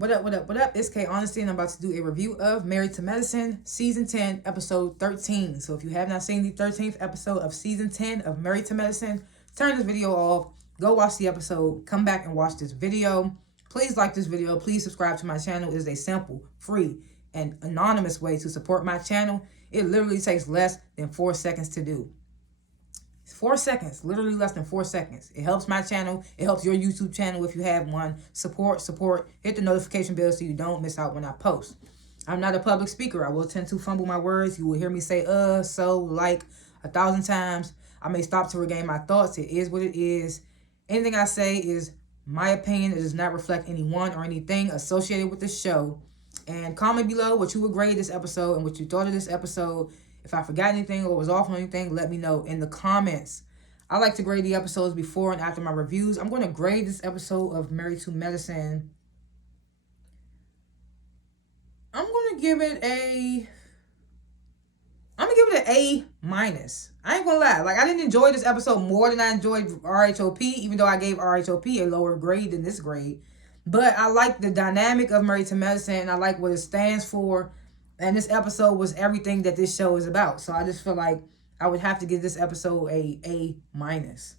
What up, what up, what up? It's K.Honesty, and I'm about to do a review of Married to Medicine, Season 10, Episode 13. So if you have not seen the 13th episode of Season 10 of Married to Medicine, turn this video off, go watch the episode, come back and watch this video. Please like this video. Please subscribe to my channel. It is a simple, free, and anonymous way to support my channel. It literally takes less than 4 seconds to do. 4 seconds, literally less than 4 seconds. It helps my channel. It helps your YouTube channel if you have one. Support. Hit the notification bell so you don't miss out when I post. I'm not a public speaker. I will tend to fumble my words. You will hear me say, so, like 1,000 times. I may stop to regain my thoughts. It is what it is. Anything I say is my opinion. It does not reflect anyone or anything associated with the show. And comment below what you would grade this episode and what you thought of this episode. If I forgot anything or was off on anything, let me know in the comments. I like to grade the episodes before and after my reviews. I'm going to grade this episode of Married to Medicine. I'm going to give it an A minus. I ain't going to lie. Like, I didn't enjoy this episode more than I enjoyed RHOP, even though I gave RHOP a lower grade than this grade. But I like the dynamic of Married to Medicine, and I like what it stands for. And this episode was everything that this show is about. So I just feel like I would have to give this episode a minus.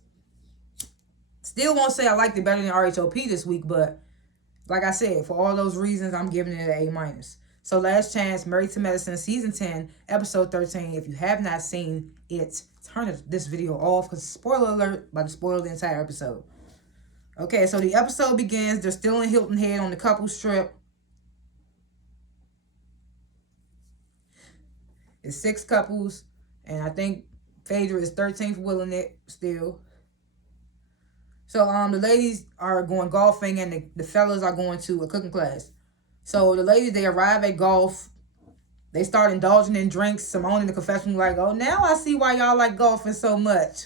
Still won't say I liked it better than RHOP this week, but like I said, for all those reasons, I'm giving it an A minus. So Last Chance, Married to Medicine, Season 10, Episode 13. If you have not seen it, turn this video off because spoiler alert, about to spoil the entire episode. Okay, so the episode begins. They're still in Hilton Head on the couples trip. It's 6 couples, and I think Phaedra is 13th willing it still. So the ladies are going golfing, and the fellas are going to a cooking class. So the ladies, they arrive at golf. They start indulging in drinks. Simone in the confessional like, oh, now I see why y'all like golfing so much.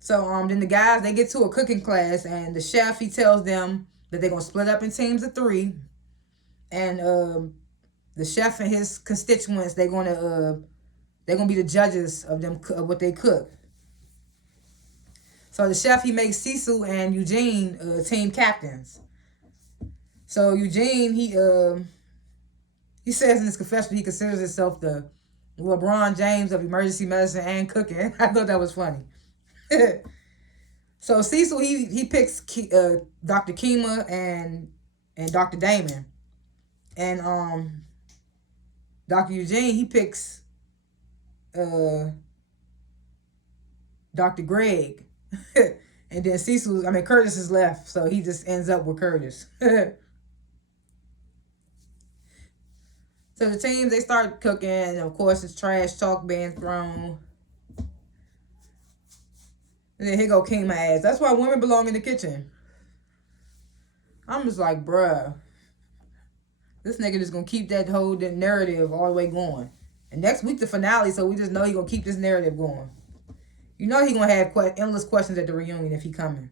So then the guys, they get to a cooking class, and the chef, he tells them that they're going to split up in teams of 3. And the chef and his constituents, they're gonna be the judges of what they cook. So the chef, he makes Cecil and Eugene team captains. So Eugene, he says in his confession he considers himself the LeBron James of emergency medicine and cooking. I thought that was funny. So Cecil, he picks Dr. Kima and Dr. Damon, and Dr. Eugene, he picks Dr. Greg. And then Curtis is left, so he just ends up with Curtis. So the teams, they start cooking, and of course it's trash talk being thrown. And then here go Kima ass. That's why women belong in the kitchen. I'm just like, bruh. This nigga just gonna keep that whole narrative all the way going. And next week, the finale, so we just know he gonna keep this narrative going. You know he gonna have endless questions at the reunion if he coming.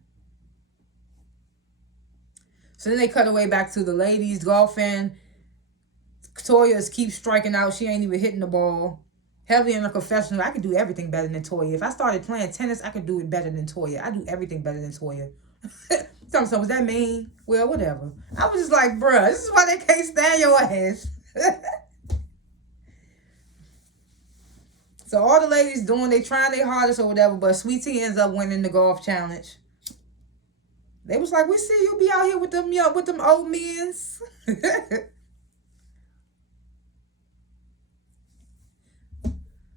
So then they cut away back to the ladies golfing. Toya keeps striking out. She ain't even hitting the ball. Heavily in her confessional, I could do everything better than Toya. If I started playing tennis, I could do it better than Toya. I do everything better than Toya. So was that mean? Well, whatever. I was just like, bruh, this is why they can't stand your ass. So all the ladies they trying their hardest or whatever, but Sweet Tea ends up winning the golf challenge. They was like, we see you be out here with them old men's.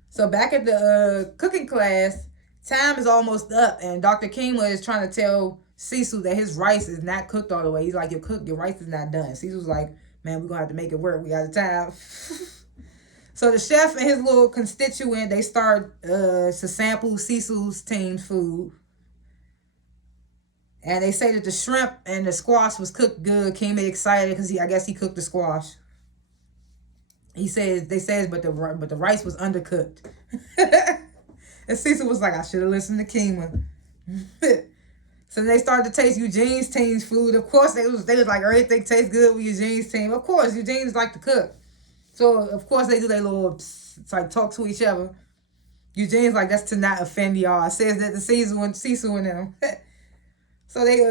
So back at the cooking class, time is almost up, and Dr. Kima is trying to tell Cecil that his rice is not cooked all the way. He's like, your rice is not done. Cecil's like, man, we're going to have to make it work. We out of time. So the chef and his little constituent, they start to sample Cecil's team's food. And they say that the shrimp and the squash was cooked good. Kima excited because I guess he cooked the squash. They says, but the rice was undercooked. And Cecil was like, I should have listened to Kima. So they started to taste Eugene's team's food. Of course, they was like, everything tastes good with Eugene's team. Of course, Eugene's like to cook. So, of course, they do their little, it's like, talk to each other. Eugene's like, that's to not offend y'all. Says that to Cecil and them. So they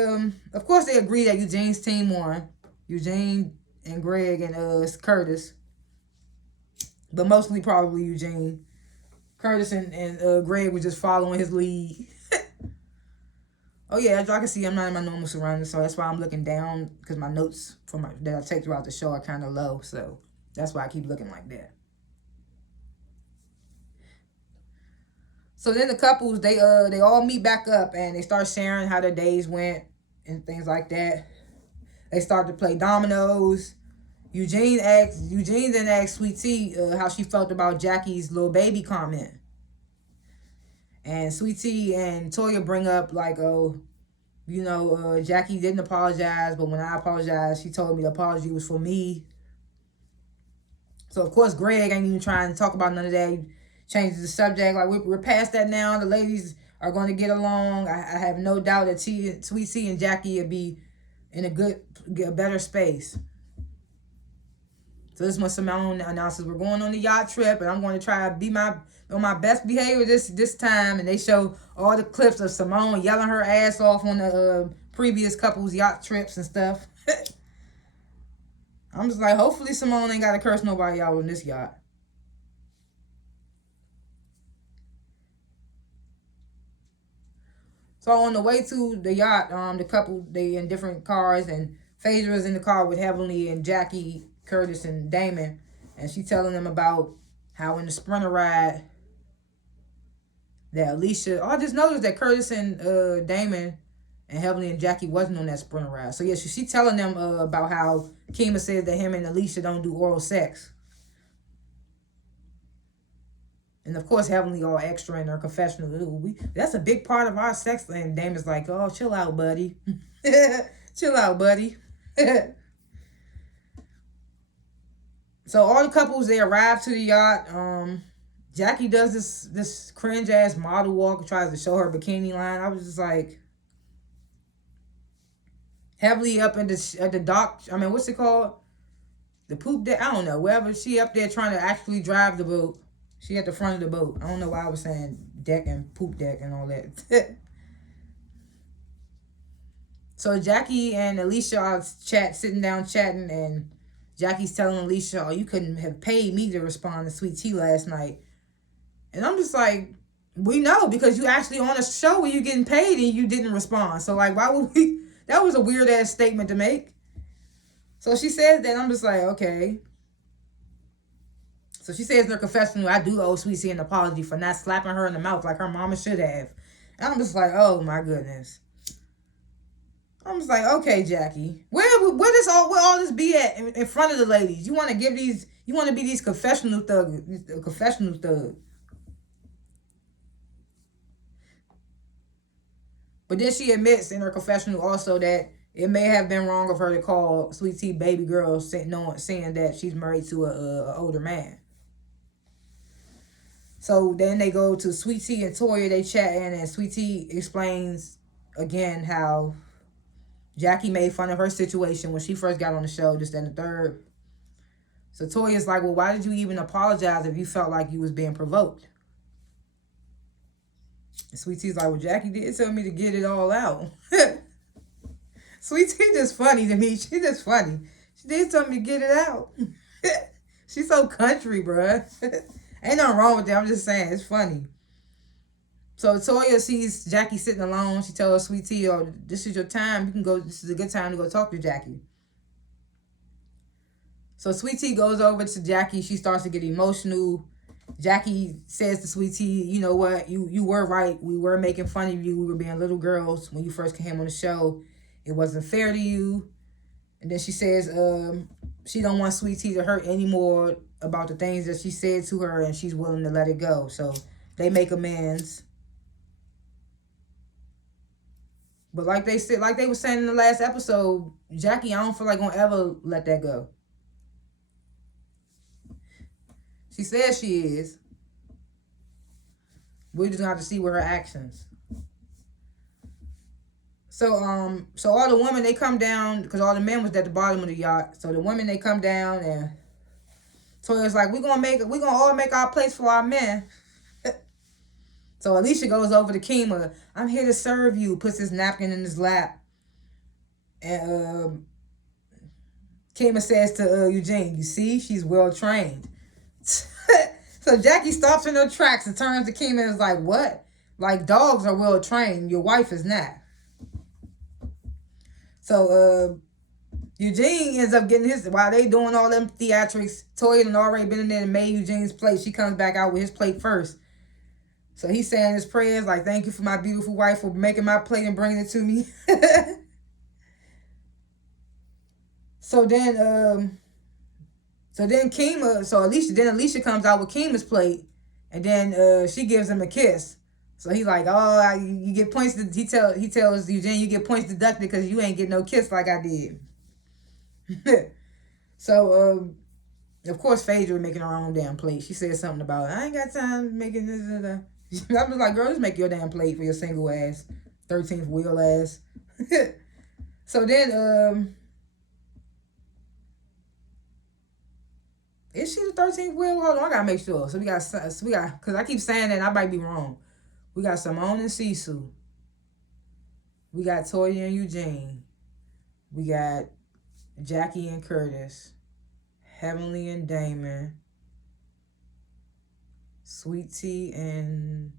of course they agree that Eugene's team won. Eugene and Greg and Curtis. But mostly probably Eugene. Curtis and Greg were just following his lead. Oh yeah, as y'all can see, I'm not in my normal surroundings, so that's why I'm looking down, because my notes that I take throughout the show are kind of low, so that's why I keep looking like that. So then the couples, they all meet back up and they start sharing how their days went and things like that. They start to play dominoes. Eugene then asked Sweet Tea how she felt about Jackie's little baby comment. And Sweet Tea and Toya bring up like, oh, Jackie didn't apologize, but when I apologized, she told me the apology was for me. So of course Greg ain't even trying to talk about none of that. He changes the subject. Like, we're past that now. The ladies are going to get along. I have no doubt that Sweet Tea and Jackie will be in a better space. So this is when Simone announces we're going on the yacht trip, and I'm going to try to be on my best behavior this time. And they show all the clips of Simone yelling her ass off on the previous couple's yacht trips and stuff. I'm just like, hopefully Simone ain't got to curse nobody out on this yacht. So on the way to the yacht, the couple, they in different cars, and Phaedra is in the car with Heavenly and Jackie, Curtis, and Damon, and she telling them about how in the Sprinter ride that Alicia, I just noticed that Curtis and Damon and Heavenly and Jackie wasn't on that Sprinter ride. So yeah, she telling them about how Kima said that him and Alicia don't do oral sex. And of course, Heavenly all extra in her confessional. That's a big part of our sex. And Damon's like, oh, chill out, buddy. Chill out, buddy. So all the couples, they arrive to the yacht. Jackie does this cringe ass model walk and tries to show her bikini line. I was just like, Heavily up at the dock. I mean, what's it called? The poop deck. I don't know. Wherever she up there trying to actually drive the boat. She at the front of the boat. I don't know why I was saying deck and poop deck and all that. So Jackie and Alicia are sitting down chatting, and Jackie's telling Alicia, oh, you couldn't have paid me to respond to Sweet Tea last night. And I'm just like, we know, because you actually on a show where you're getting paid and you didn't respond. So like, why would we? That was a weird ass statement to make. So she says that, I'm just like, okay. So she says in her confessional, I do owe Sweet Tea an apology for not slapping her in the mouth like her mama should have. And I'm just like, oh my goodness. I'm just like, okay, Jackie, where all this be at in front of the ladies? You want to be these confessional thug. But then she admits in her confessional also that it may have been wrong of her to call Sweet Tea baby girl, saying that she's married to a older man. So then they go to Sweet Tea and Toya, they chatting, and Sweet Tea explains again how Jackie made fun of her situation when she first got on the show, just in the third. So Toya's like, well, why did you even apologize if you felt like you was being provoked? And Sweet Tea's like, well, Jackie did tell me to get it all out. Sweet Tea just funny to me. She just funny. She did tell me to get it out. She's so country, bruh. Ain't nothing wrong with that. I'm just saying, it's funny. So Toya sees Jackie sitting alone. She tells Sweet Tea, oh, this is your time. You can go. This is a good time to go talk to Jackie. So Sweet Tea goes over to Jackie. She starts to get emotional. Jackie says to Sweet Tea, you know what? You were right. We were making fun of you. We were being little girls when you first came on the show. It wasn't fair to you. And then she says she don't want Sweet Tea to hurt anymore about the things that she said to her, and she's willing to let it go. So they make amends. But like they were saying in the last episode, Jackie, I don't feel like gonna ever let that go. She says she is. We're just gonna have to see with her actions. So all the women, they come down, because all the men was at the bottom of the yacht. So the women, they come down, and Toya's like, we're gonna all make our place for our men. So Alicia goes over to Kima. I'm here to serve you. Puts his napkin in his lap. And Kima says to Eugene, you see, she's well trained. So Jackie stops in her tracks and turns to Kima and is like, what? Like, dogs are well trained. Your wife is not. So Eugene ends up getting his, while they doing all them theatrics, Toya had already been in there and made Eugene's plate. She comes back out with his plate first. So he's saying his prayers like, thank you for my beautiful wife for making my plate and bringing it to me. So then Alicia comes out with Kima's plate, and then she gives him a kiss. So he's like, oh, you get points. He tells Eugene, you get points deducted because you ain't get no kiss like I did. So of course Phaedra was making her own damn plate. She said something about, I ain't got time making this. I was like, girl, just make your damn plate for your single ass, 13th wheel ass. So then is she the 13th wheel? Hold on, I gotta make sure. So we got, because I keep saying that and I might be wrong. We got Simone and Sisu. We got Toya and Eugene. We got Jackie and Curtis. Heavenly and Damon. Sweet Tea and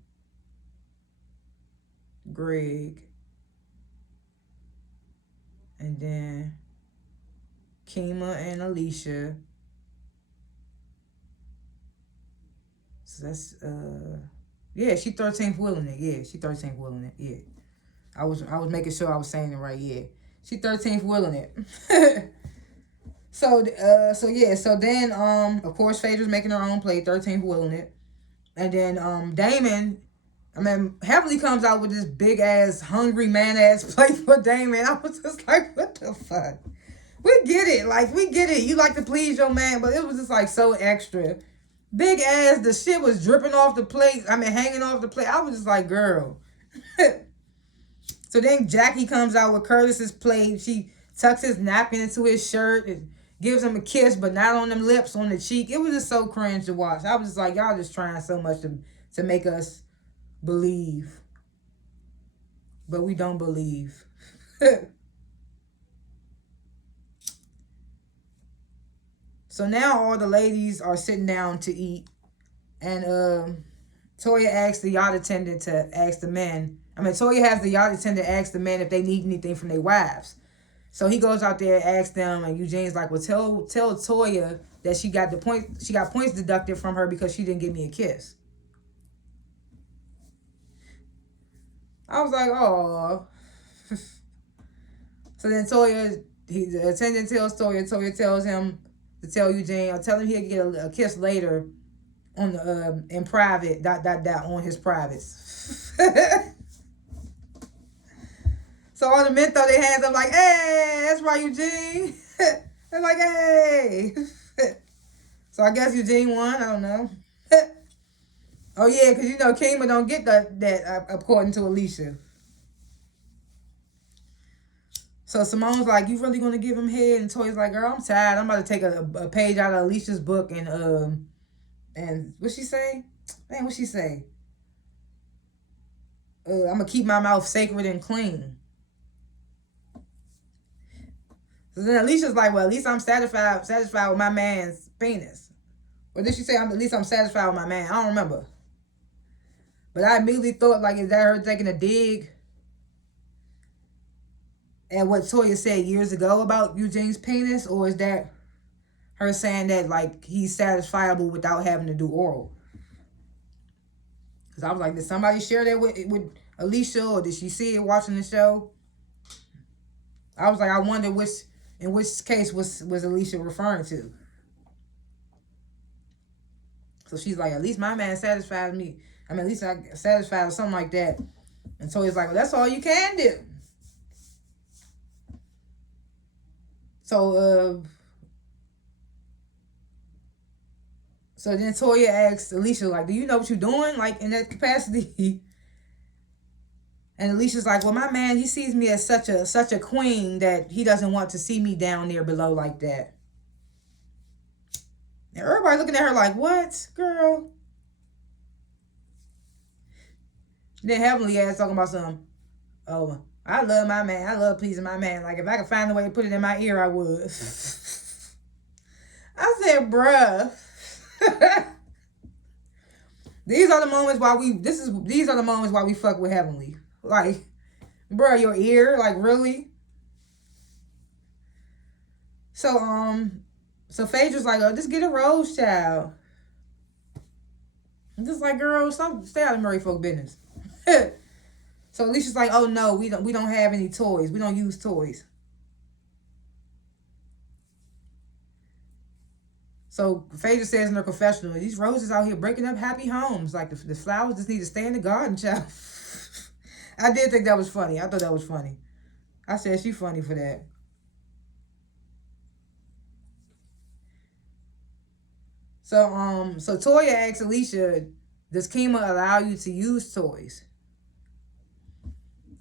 Greg. And then Kima and Alicia. So that's yeah, she 13th wheeling it. Yeah, she 13th wheeling it. Yeah. I was making sure I was saying it right. Yeah. She 13th wheeling it. So then of course Phaedra's making her own play, 13th wheeling it. And then Damon, Heavenly comes out with this big ass hungry man ass plate for Damon. I was just like, what the fuck? We get it. Like, we get it. You like to please your man, but it was just like so extra. Big ass, the shit was dripping off the plate. Hanging off the plate. I was just like, girl. So then Jackie comes out with Curtis's plate. She tucks his napkin into his shirt and gives him a kiss, but not on them lips, on the cheek. It was just so cringe to watch. I was just like, y'all just trying so much to make us believe. But we don't believe. So now all the ladies are sitting down to eat. And Toya asks the yacht attendant to ask the men. Toya has the yacht attendant ask the men if they need anything from their wives. So he goes out there and asks them, and Eugene's like, well, tell Toya that she got points deducted from her because she didn't give me a kiss. I was like, oh. So then the attendant tells Toya tells him to tell Eugene, or tell him he'll get a kiss later on the in private, ... on his privates. So all the men throw their hands up like, hey, that's right, Eugene. They're like, hey. So I guess Eugene won. I don't know. Oh, yeah, because, Kima don't get that according to Alicia. So Simone's like, you really going to give him head? And Toya's like, girl, I'm tired. I'm about to take a page out of Alicia's book and what'd she say? Man, what'd she say? I'm going to keep my mouth sacred and clean. So then Alicia's like, well, at least I'm satisfied with my man's penis. Or did she say, at least I'm satisfied with my man? I don't remember. But I immediately thought, like, is that her taking a dig at what Toya said years ago about Eugene's penis? Or is that her saying that, like, he's satisfiable without having to do oral? Because I was like, did somebody share that with Alicia? Or did she see it watching the show? I was like, I wonder in which case was Alicia referring to? So she's like, at least my man satisfied me. At least I satisfied or something like that. And so he's like, well, that's all you can do. So then Toya asks Alicia, like, do you know what you're doing? Like, in that capacity. And Alicia's like, well, my man, he sees me as such a queen that he doesn't want to see me down there below like that. And everybody looking at her like, what, girl? Then Heavenly ass talking about some, oh, I love my man. I love pleasing my man. Like, if I could find a way to put it in my ear, I would. I said, bruh. These are the moments why these are the moments why we fuck with Heavenly. Like, bruh, your ear, like, really? So Phaedra's like, oh, just get a rose, child. I'm just like, girl, stay out of married folk business. So Alicia's like, oh no, we don't have any toys. We don't use toys. So Phaedra says in her confessional, these roses out here breaking up happy homes. Like the flowers just need to stay in the garden, child. I did think that was funny. I thought that was funny. I said she funny for that. So Toya asks Alicia, does Kima allow you to use toys?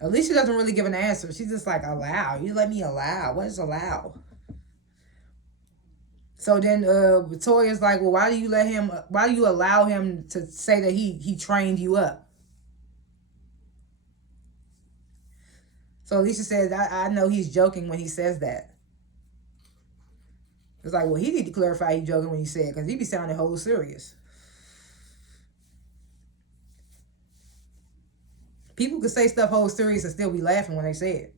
Alicia doesn't really give an answer. She's just like, allow. You let me allow. What is allow? So then Toya's like, well, why do you allow him to say that he trained you up? So Alicia says, I know he's joking when he says that. It's like, well, he need to clarify he's joking when he said, because he be sounding whole serious. People could say stuff whole serious and still be laughing when they say it.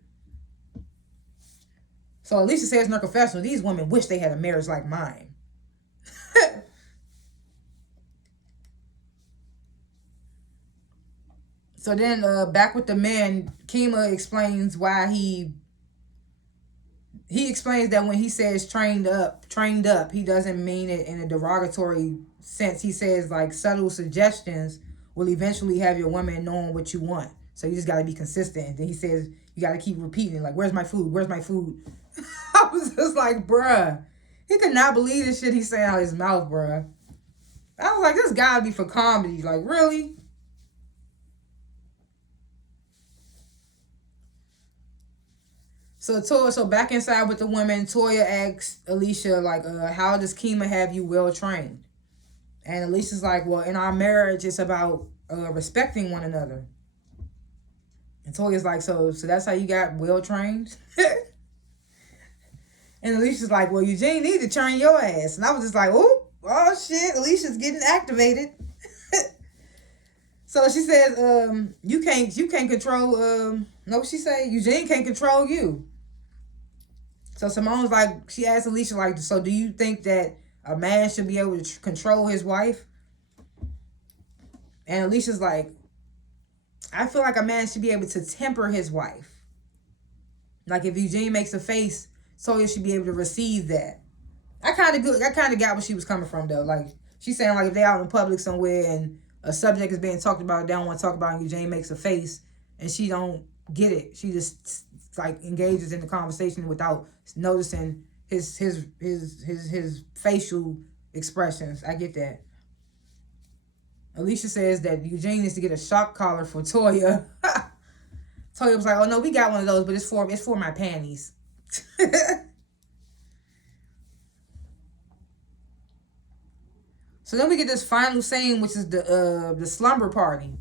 So Alicia says in her confessional, these women wish they had a marriage like mine. So then back with the men, Kima explains why he explains that when he says trained up, he doesn't mean it in a derogatory sense. He says like subtle suggestions will eventually have your woman knowing what you want. So you just got to be consistent. And then he says you got to keep repeating it, like, where's my food? Where's my food? I was just like, bruh. He could not believe the shit he's saying out of his mouth, bruh. I was like, this gotta be for comedy. Like, really? So back inside with the women, Toya asks Alicia, like, how does Kima have you well trained? And Alicia's like, well, in our marriage, it's about respecting one another. And Toya's like, so that's how you got well trained? And Alicia's like, well, Eugene need to train your ass. And I was just like, oh shit, Alicia's getting activated. So she says, you can't control, no, she say, Eugene can't control you. So Simone's like, she asked Alicia, like, so do you think that a man should be able to control his wife? And Alicia's like, I feel like a man should be able to temper his wife. Like if Eugene makes a face, Toya should be able to receive that. I kind of got where she was coming from though. Like she's saying like if they out in public somewhere and a subject is being talked about, they don't want to talk about, and Eugene makes a face and she don't get it. She just like engages in the conversation without noticing his facial expressions. I get that. Alicia says that Eugene needs to get a shock collar for Toya. Toya was like, oh no, we got one of those, but it's for my panties. So then we get this final scene, which is the slumber party.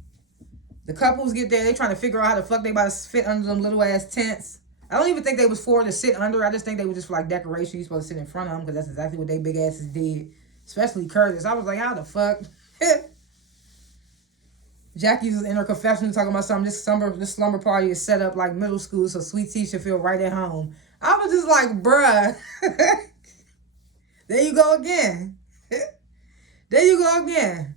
The couples get there, they trying to figure out how the fuck they about to fit under them little ass tents. I don't even think they was for to sit under. I just think they were just for like decoration. You're supposed to sit in front of them because that's exactly what they big asses did. Especially Curtis. I was like, how the fuck? Jackie's in her confessional talking about something. This slumber party is set up like middle school, so Sweet Tea should feel right at home. I was just like, bruh. There you go again. There you go again.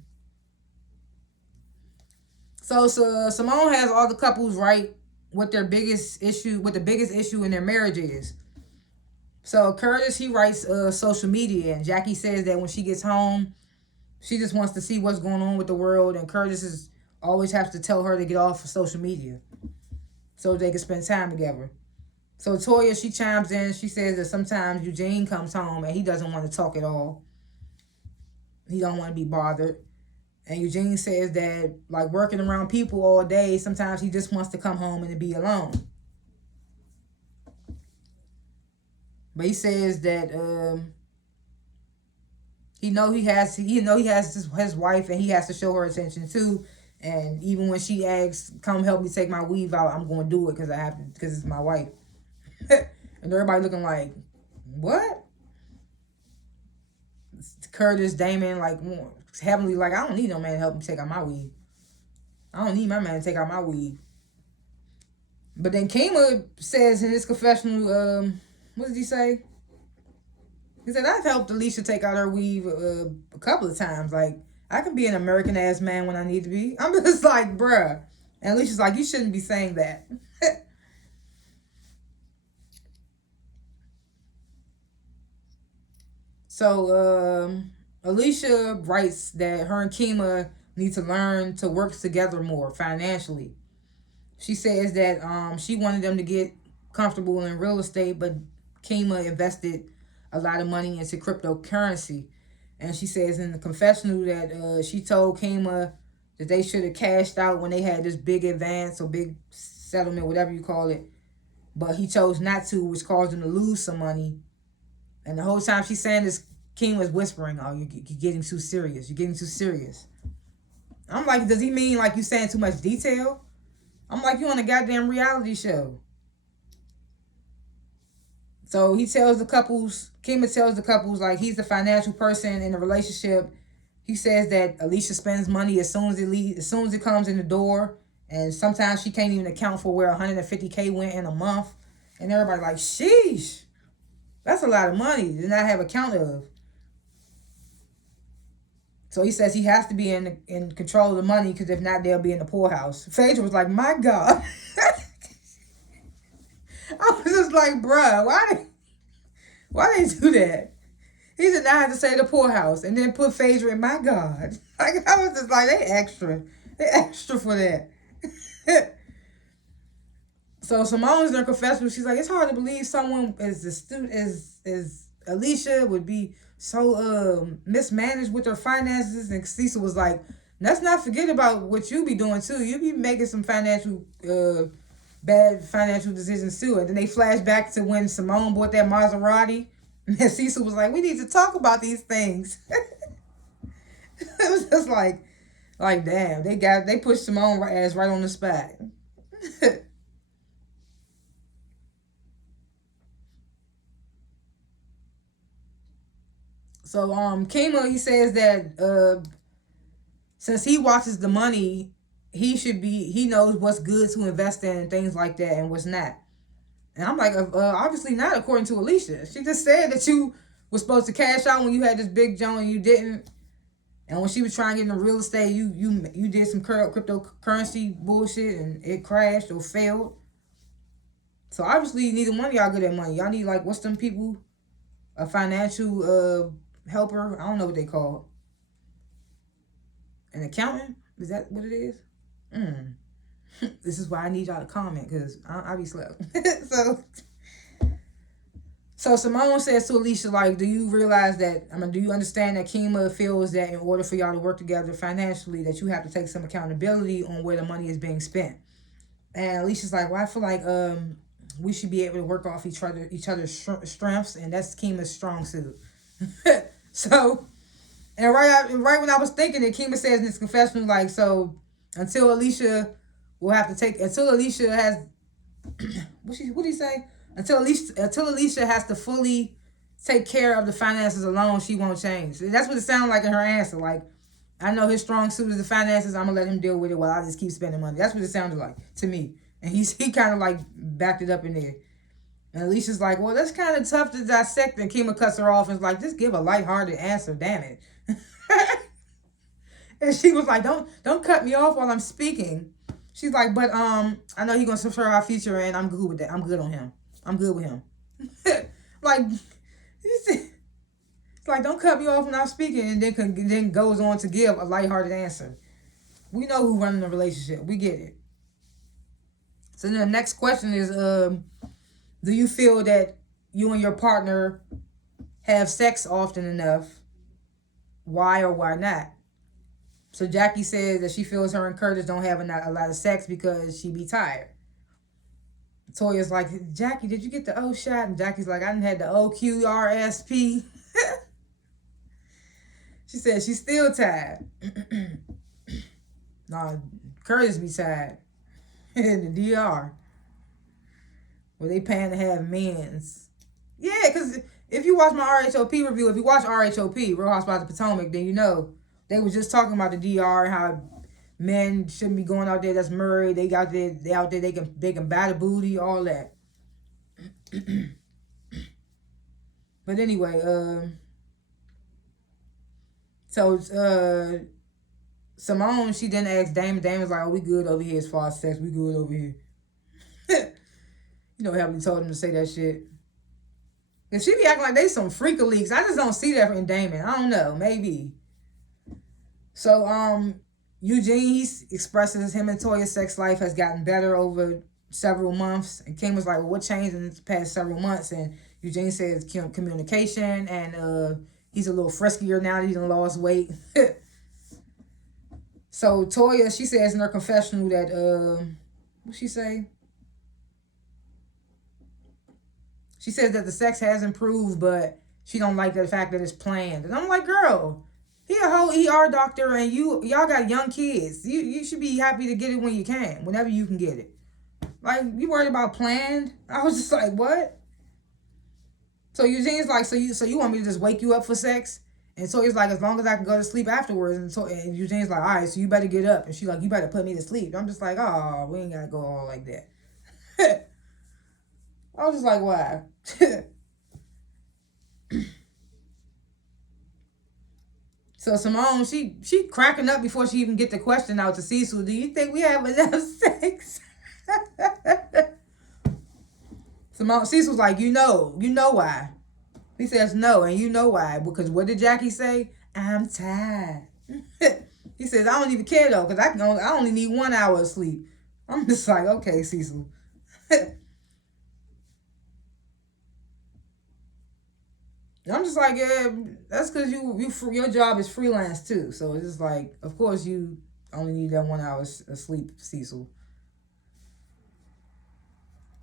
So Simone has all the couples right what the biggest issue in their marriage is. So Curtis, he writes social media, and Jackie says that when she gets home, she just wants to see what's going on with the world, and Curtis always has to tell her to get off of social media so they can spend time together. So Toya, she chimes in. She says that sometimes Eugene comes home and he doesn't want to talk at all. He don't want to be bothered. And Eugene says that, like, working around people all day, sometimes he just wants to come home and to be alone. But he says that he has his wife and he has to show her attention too. And even when she asks, come help me take my weave out, I'm going to do it because I have to, because it's my wife. And everybody looking like, what? Curtis, Damon, like, Heavenly, like, I don't need no man to help me take out my weave. I don't need my man to take out my weave. But then Kima says in his confessional, what did he say? He said, I've helped Alicia take out her weave a couple of times. Like, I can be an American-ass man when I need to be. I'm just like, bruh. And Alicia's like, you shouldn't be saying that. So, Alicia writes that her and Kima need to learn to work together more financially. She says that she wanted them to get comfortable in real estate, but Kima invested a lot of money into cryptocurrency. And she says in the confessional that she told Kima that they should have cashed out when they had this big advance or big settlement, whatever you call it. But he chose not to, which caused him to lose some money. And the whole time she's saying this, Kima's whispering, oh, you're getting too serious. You're getting too serious. I'm like, does he mean like you saying too much detail? I'm like, you on a goddamn reality show. So he tells the couples, Kima tells the couples, like, he's the financial person in the relationship. He says that Alicia spends money as soon as it comes in the door. And sometimes she can't even account for where $150K went in a month. And everybody like, sheesh, that's a lot of money to not have a count of. So he says he has to be in control of the money because if not, they'll be in the poorhouse. Phaedra was like, my God. I was just like, bruh, why they do that? He did not have to say the poorhouse and then put Phaedra in, my God. Like, I was just like, they extra for that. So Simone's in her confessional. She's like, it's hard to believe someone as astute as Alicia would be so mismanaged with her finances. And Cecil was like, let's not forget about what you be doing too. You be making some bad financial decisions too. And then they flash back to when Simone bought that Maserati. And Cecil was like, we need to talk about these things. It was just like damn, they pushed Simone ass right on the spot. So Kima, he says that since he watches the money, he knows what's good to invest in and things like that and what's not. And I'm like, obviously not according to Alicia. She just said that you were supposed to cash out when you had this big joint and you didn't. And when she was trying to get into real estate, you did some cryptocurrency bullshit and it crashed or failed. So obviously neither one of y'all good at money. Y'all need, like, what's them people? A financial helper? I don't know what they call. An accountant? Is that what it is? This is why I need y'all to comment because I be slow. So Simone says to Alicia, like, do you realize that, do you understand that Kima feels that in order for y'all to work together financially, that you have to take some accountability on where the money is being spent? And Alicia's like, well, I feel like we should be able to work off each other's strengths, and that's Kima's strong suit. So, and right when I was thinking it, Kima says in his confessional, like, so until Alicia has, what did he say? Until Alicia has to fully take care of the finances alone, she won't change. That's what it sounded like in her answer. Like, I know his strong suit is the finances. I'm gonna let him deal with it while I just keep spending money. That's what it sounded like to me. And he kind of like backed it up in there. And Alicia's like, well, that's kind of tough to dissect. And Kima cuts her off and is like, just give a lighthearted answer, damn it. And she was like, don't cut me off while I'm speaking. She's like, but I know he's gonna secure our future, and I'm good with that. I'm good on him. I'm good with him. Like, it's like, don't cut me off when I'm speaking, and then goes on to give a lighthearted answer. We know who's running the relationship. We get it. So then the next question is, do you feel that you and your partner have sex often enough? Why or why not? So Jackie says that she feels her and Curtis don't have a lot of sex because she be tired. Toya's like, Jackie, did you get the O shot? And Jackie's like, I didn't had the OQRSP. She said she's still tired. Nah, Curtis be tied in the DR. Where they paying to have men's. Yeah, because if you watch my RHOP review, if you watch RHOP, Real Housewives of Potomac, then you know they was just talking about the DR and how men shouldn't be going out there that's married. They out there, they can buy the booty, all that. But anyway, so Simone, she didn't ask Damon. Damon was like, "Oh, we good over here as far as sex. We good over here." You know, Heavenly told him to say that shit. If she be acting like they some freaker leaks, I just don't see that in Damon. I don't know, maybe. So, Eugene, he expresses him and Toya's sex life has gotten better over several months. And Kim was like, "Well, what changed in the past several months?" And Eugene says communication, and he's a little friskier now that he's lost weight. So Toya, she says in her confessional that what she say? She says that the sex has improved, but she don't like the fact that it's planned. And I'm like, girl, he a whole ER doctor, and y'all got young kids. You should be happy to get it when you can, whenever you can get it. Like, you worried about planned? I was just like, what? So Eugene's like, so you want me to just wake you up for sex? And so he's like, as long as I can go to sleep afterwards. And Eugene's like, all right, so you better get up. And she's like, you better put me to sleep. I'm just like, oh, we ain't got to go all like that. I was just like, why? So Simone, she cracking up before she even get the question out to Cecil. Do you think we have enough sex? Cecil's like, you know why. He says no, and you know why. Because what did Jackie say? I'm tired. He says, I don't even care though, because I only need 1 hour of sleep. I'm just like, okay, Cecil. I'm just like, yeah, that's because your job is freelance too. So it's just like, of course you only need that 1 hour of sleep, Cecil.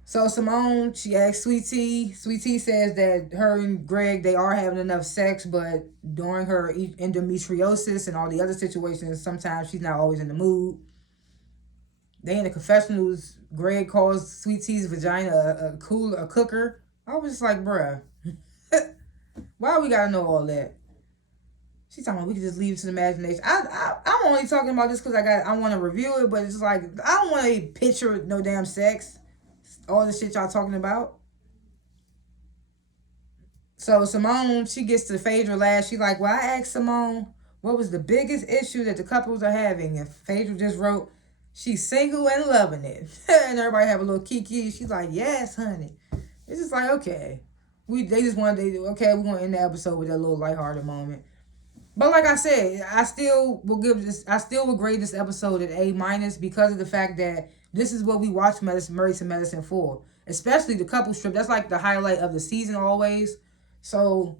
So Simone, she asked Sweet Tea. Sweet Tea says that her and Greg, they are having enough sex, but during her endometriosis and all the other situations, sometimes she's not always in the mood. They in the confessionals, Greg calls Sweet Tea's vagina a cooker. I was just like, bruh. Why we gotta know all that? She's talking about we can just leave it to the imagination. I'm only talking about this because I want to review it, but it's like, I don't want to picture no damn sex. All the shit y'all talking about. So Simone, she gets to Phaedra last. She like, well, I asked Simone what was the biggest issue that the couples are having. And Phaedra just wrote, she's single and loving it. And everybody have a little kiki. She's like, yes, honey. It's just like, okay. They just wanted to, okay, we're going to end the episode with that little lighthearted moment. But like I said, I still will grade this episode at A- because of the fact that this is what we watch Married to Medicine for. Especially the couple strip. That's like the highlight of the season always. So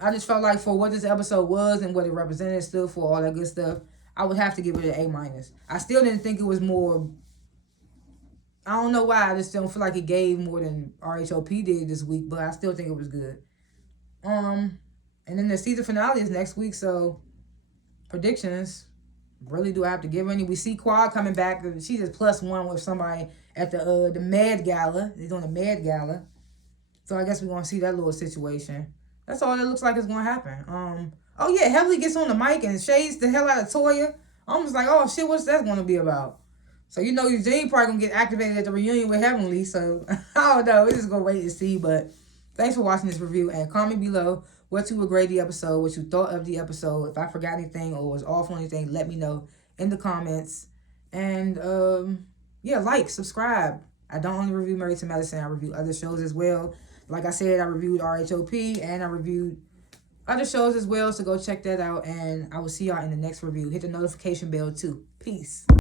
I just felt like for what this episode was and what it represented, stood for, all that good stuff, I would have to give it an A-. I still didn't think it was more. I don't know why. I just don't feel like it gave more than RHOP did this week, but I still think it was good. And then the season finale is next week, so predictions. Really, do I have to give any? We see Quad coming back. She just +1 with somebody at the Mad Gala. They're doing the Mad Gala. So I guess we're going to see that little situation. That's all that looks like is going to happen. Oh, yeah, Heavenly gets on the mic and shades the hell out of Toya. I'm just like, oh, shit, what's that going to be about? So, you know, Eugene probably going to get activated at the reunion with Heavenly. So, I don't know. We're just going to wait and see. But thanks for watching this review. And comment below what you would grade the episode, what you thought of the episode. If I forgot anything or was off on anything, let me know in the comments. And, yeah, like, subscribe. I don't only review Married to Medicine. I review other shows as well. Like I said, I reviewed RHOP and I reviewed other shows as well. So go check that out. And I will see y'all in the next review. Hit the notification bell too. Peace.